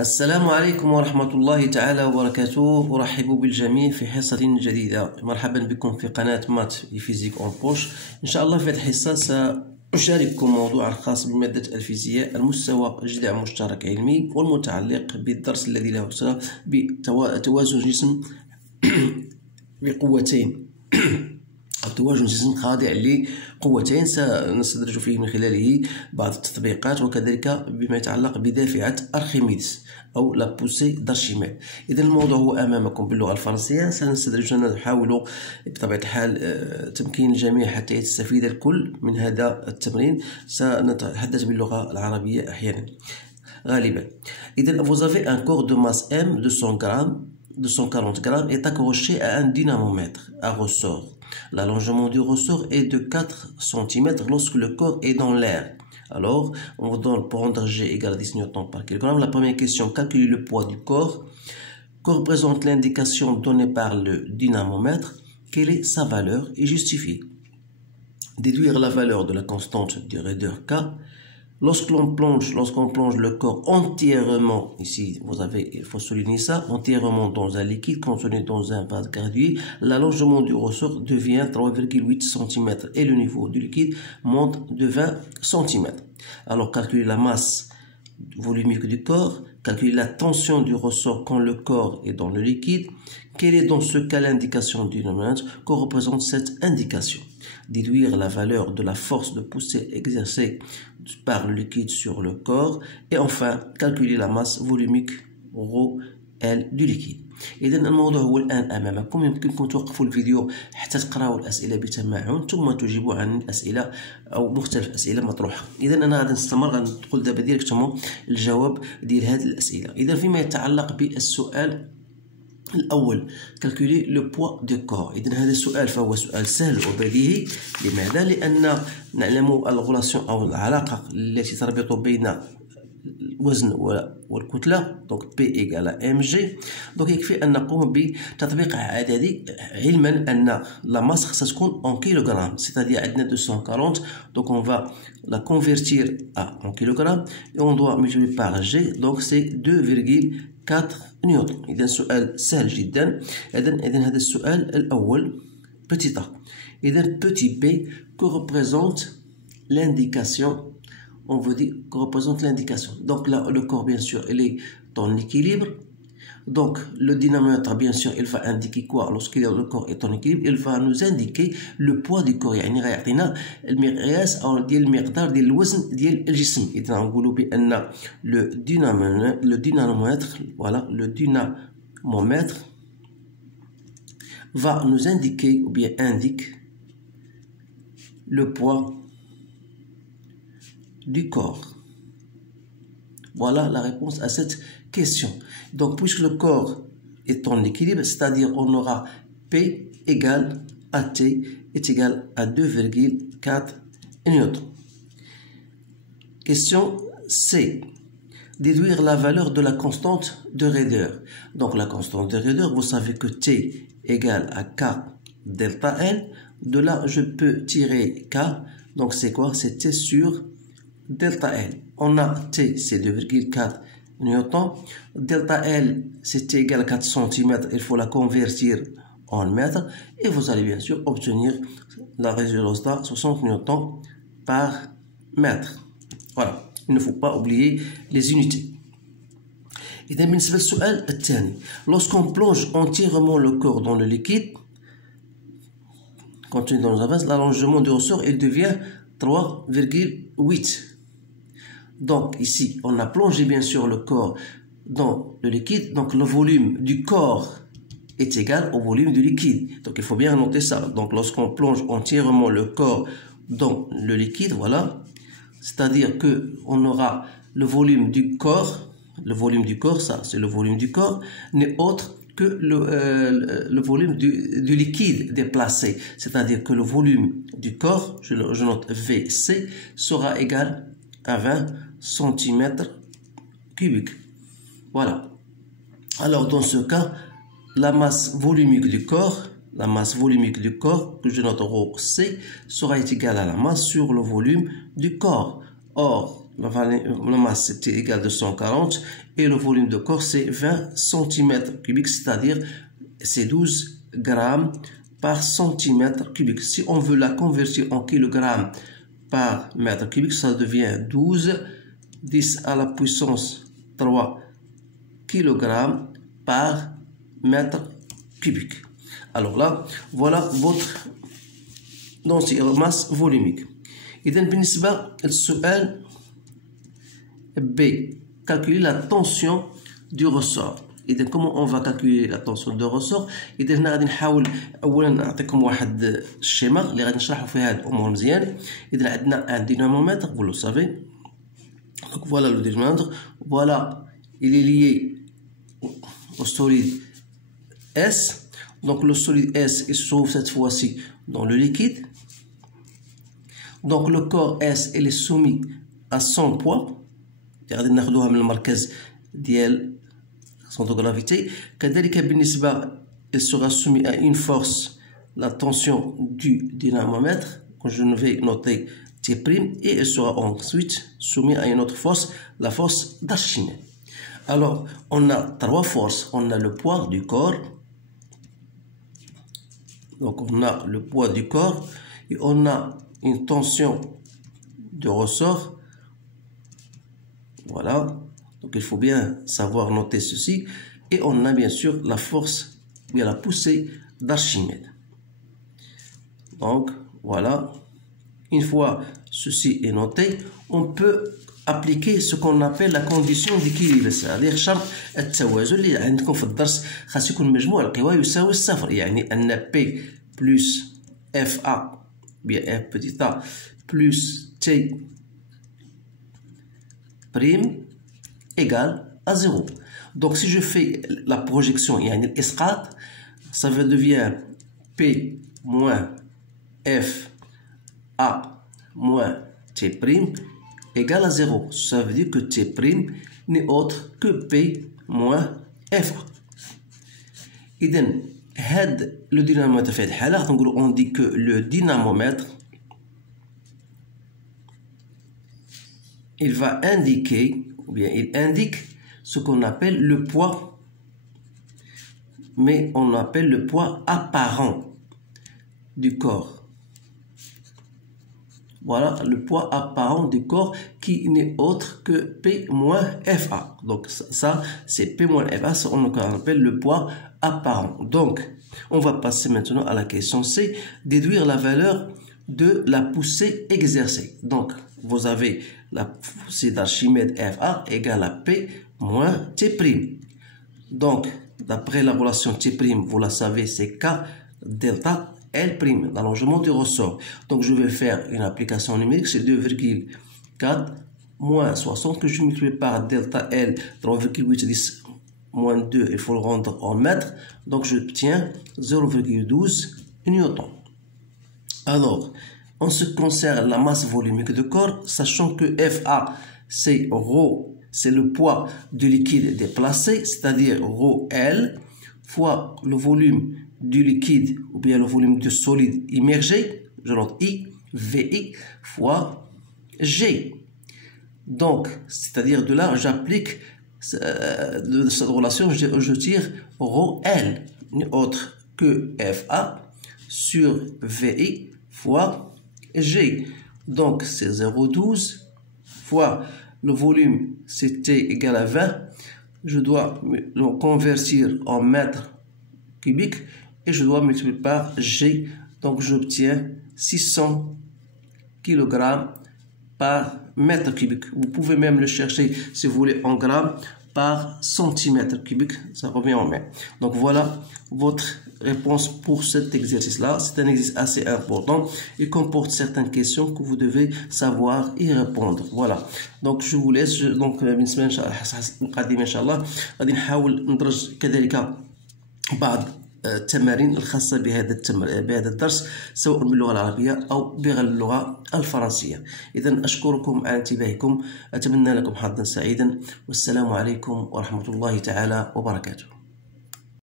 السلام عليكم ورحمة الله تعالى وبركاته. أرحب بالجميع في حصة جديدة. مرحبا بكم في قناة مات فيزيك أون بوش. إن شاء الله في هذه الحصة سأشارككم موضوعا خاص بمادة الفيزياء، المستوى جذع مشترك علمي، والمتعلق بالدرس الذي له صلة بتوازن جسم بقوتين أو توازن جسم خاضع لقوتين. سنستدرج فيه من خلاله بعض التطبيقات، وكذلك بما يتعلق بدافعة أرخميدس أو لا بوسي دارشيميد. إذا الموضوع هو أمامكم باللغة الفرنسية. سنستدرج نحاول بطبيعة الحال تمكين الجميع حتى يستفيد الكل من هذا التمرين. سنتحدث باللغة العربية أحيانا غالبا. إذا vous avez un corps de masse M 240 grammes est accroché à un dynamomètre à ressort. L'allongement du ressort est de 4 cm lorsque le corps est dans l'air. Alors, on vous donne pour rendre G égale 10 newtons par kilogramme. La première question, calculer le poids du corps. Que représente l'indication donnée par le dynamomètre? Quelle est sa valeur et justifiée? Déduire la valeur de la constante de raideur K. Lorsqu'on plonge le corps entièrement, ici il faut souligner ça, entièrement dans un liquide contenu dans un vase gradué, l'allongement du ressort devient 3,8 cm et le niveau du liquide monte de 20 cm. Alors calculer la masse volumique du corps, calculer la tension du ressort quand le corps est dans le liquide. Quelle est dans ce cas l'indication du dynamomètre? Que représente cette indication? Déduire la valeur de la force de poussée exercée par le liquide sur le corps. Et enfin, calculer la masse volumique ρL du liquide. إذا الموضوع هو الآن أمامكم. يمكنكم توقفوا الفيديو حتى تقرأوا الأسئلة بتمعن ثم تجيبوا عن الأسئلة أو مختلف الأسئلة مطروحة. إذا أنا غادي نستمر، غندخل دابا ديريكتومون الجواب ديال هذه الأسئلة. إذا فيما يتعلق بالسؤال الأول، calculer le poids du corps. إذن هذا السؤال فهو سؤال سهل وبديهي. لماذا؟ لأن نعلم الغولاسيون أو العلاقة التي تربط بين الوزن والكتلة، دونك P égale mg. دونك يكفي أن نقوم بتطبيق عددي، علما أن لا ماس خصها تكون en kilogramme، c'est-à-dire عندنا 240، donc on va la convertir en kilogramme et on doit multiplier par G، donc c'est 2,4 نيوتن. إذا سؤال سهل جدا. إذا هذا السؤال الأول petit a. إذا petit b, que représente l'indication? On veut dire que représente l'indication. Donc là, le corps, bien sûr, il est en équilibre. Donc le dynamomètre, bien sûr, il va indiquer quoi? Lorsque le corps est en équilibre, il va nous indiquer le poids du corps. يعني غيعطينا المقياس أو ديال المقدار ديال الوزن ديال الجسم. إذا نقولوا بأن le dynamomètre, voilà, le dynamomètre va nous indiquer ou bien indique le poids du corps. Voilà la réponse à cette question. Donc, puisque le corps est en équilibre, c'est-à-dire on aura P égale à T est égal à 2,4 newtons. Question C. Déduire la valeur de la constante de raideur. Donc, la constante de raideur, vous savez que T égale à K delta L. De là, je peux tirer K. Donc, c'est quoi? C'est T sur delta L. On a T, c'est 2,4 newtons. Delta L, c'est T égale à 4 cm. Il faut la convertir en mètres. Et vous allez bien sûr obtenir la résultat 60 newtons par mètre. Voilà. Il ne faut pas oublier les unités. إذا بالنسبة للسؤال الثاني، lorsqu'on plonge entièrement le corps dans le liquide contenu dans un vase, l'allongement du ressort il devient 3,8. Donc ici, on a plongé bien sûr le corps dans le liquide, donc le volume du corps est égal au volume du liquide. Donc il faut bien noter ça. Donc lorsqu'on plonge entièrement le corps dans le liquide, voilà, c'est-à-dire que on aura le volume du corps, ça c'est le volume du corps, n'est autre que le volume du liquide déplacé. C'est-à-dire que le volume du corps, je note VC, sera égal à 20 cm3. Voilà. Alors dans ce cas, la masse volumique du corps, que je note ρC, sera égale à la masse sur le volume du corps. Or, la masse c'était égal de 140 et le volume de corps c'est 20 cm3, c'est-à-dire c'est 12 grammes par centimètre cubique. Si on veut la convertir en kilogrammes par mètre cubique, ça devient 12 10 à la puissance 3 kg par mètre cubique. Alors là, voilà votre masse volumique. إذا بالنسبة للسؤال B, calculer la tension du ressort. إذا comment on va calculer la tension du ressort؟ إذا هنا غادي نحاول أولا نعطيكم واحد الشيما اللي غادي نشرحوا فيها هاد الأمور مزيان. إذا عندنا un dynamomètre, vous le savez. Donc voilà le dynamomètre. Voilà, il est lié au solide S. Donc le solide S il se trouve cette fois-ci dans le liquide. Donc le corps S il est soumis à son poids. غادي ناخذوها من المركز ديال centre de gravité. كذلك بالنسبة il sera soumis à une force, la tension du dynamomètre, que je vais noter T', et il sera ensuite soumis à une autre force, la force d'Archimède. Alors, on a trois forces. On a le poids du corps. Donc, on a le poids du corps et on a une tension de ressort. Voilà. Donc, il faut bien savoir noter ceci. Et on a bien sûr la force, bien la poussée d'Archimède. Donc, voilà. Une fois ceci est noté, on peut appliquer ce qu'on appelle la condition d'équilibre. c'est-à-dire شرط التوازن اللي عندكم في الدرس خاص يكون مجموع القوى يساوي الصفر. يعني أن P plus FA bien F petit a plus T prime égale à 0. Donc si je fais la projection, يعني الإسقاط, ça va devenir P moins F A moins T' égale à 0. Ça veut dire que T' n'est autre que P moins FA. إذن هاد le dynamomètre في هاد الحالة on dit que le dynamomètre il va indiquer ou bien il indique ce qu'on appelle le poids, mais on appelle le poids apparent du corps. Voilà le poids apparent du corps qui n'est autre que P moins FA. Donc ça c'est P moins FA, ça on appelle le poids apparent. Donc on va passer maintenant à la question C, déduire la valeur de la poussée exercée. Donc vous avez la poussée d'Archimède FA égale à P moins T'. Donc d'après la relation T', vous la savez, c'est K delta L', l'allongement du ressort. Donc je vais faire une application numérique, c'est 2,4 moins 60 que je multiplie par delta L, 3,810 moins 2, il faut le rendre en mètres. Donc j'obtiens 0,12 newton. Alors, en ce qui concerne la masse volumique du corps, sachant que FA, c'est ρ, c'est le poids du liquide déplacé, c'est-à-dire ρL, fois le volume du liquide ou bien le volume du solide immergé, je note I, VI, fois G. Donc, c'est-à-dire de là, j'applique de cette relation, je tire ρL, autre que FA, sur VI, fois G. Donc, c'est 0,12 fois le volume, c'était égal à 20. Je dois le convertir en mètres cubiques et je dois multiplier par G. Donc, j'obtiens 600 kg par mètre cubique. Vous pouvez même le chercher, si vous voulez, en grammes par centimètre cubique. Ça revient en mètres. Donc, voilà votre réponse pour cet exercice-là. C'est un exercice assez important et comporte certaines questions que vous devez savoir y répondre. Voilà. Donc je vous laisse. Donc بالنسبة إن شاء الله القادمة إن شاء الله غادي نحاول ندرج كذلك بعض التمارين الخاصة بهذا الدرس سواء باللغة العربية أو باللغة الفرنسية. إذا أشكركم على انتباهكم، أتمنى لكم حظا سعيدا، والسلام عليكم ورحمة الله تعالى وبركاته.